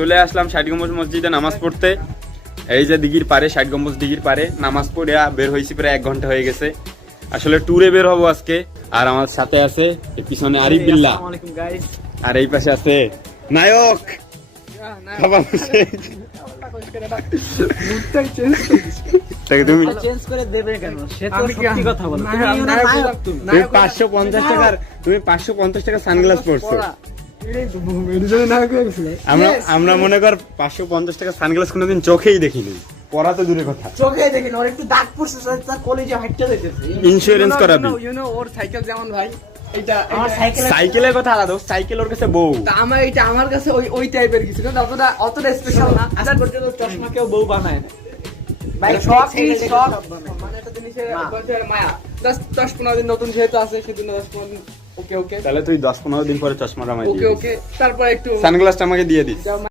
চলে আসলাম 60 গম্বুজ মসজিদে নামাজ পড়তে। এই যে দিঘির পারে, 60 গম্বুজ দিঘির পারে নামাজ পড়ে বের হয়েছি, প্রায় 1 ঘন্টা হয়ে গেছে। আসলে ট্যুরে বের হবো আজকে। আর আমার সাথে আছে পিছনে আরিফ বিল্লাহ, আর এই পাশে আছে নায়ক খাবার তুমি 550 টাকা সানগ্লাস পরছো। আমরা মনে কর 550 টাকা সানগ্লাস কোনোদিন চোখেই দেখিনি, পরা তো দূরে কথা। চোখেই দেখিনি, ওর একটু দাগ পড়ছে, তার কলেজে হাঁটতে যাইতেছে। ইন্স্যুরেন্স করাবি। ওর সাইকেল যেমন ভাই, এইটা আমার সাইকেলের কথা আলাদা, সাইকেল ওর কাছে বউ। আমার এইটা আমার কাছে ওই টাইপের কিছু, কিন্তু অতটা স্পেশাল না। আজ পর্যন্ত চশমা কেউ বউ বানায় না। ভাই সব সব মানে একটা জিনিসের মায়া। 10-15 দিন নতুন যেহেতু আছে, সেজন্য 10-15 দিন ওকে। তাহলে তুই 10-15 দিন পরে চশমাটা আমায় দিয়ে ওকে, তারপর একটু সানগ্লাসটা আমাকে দিয়ে দিস।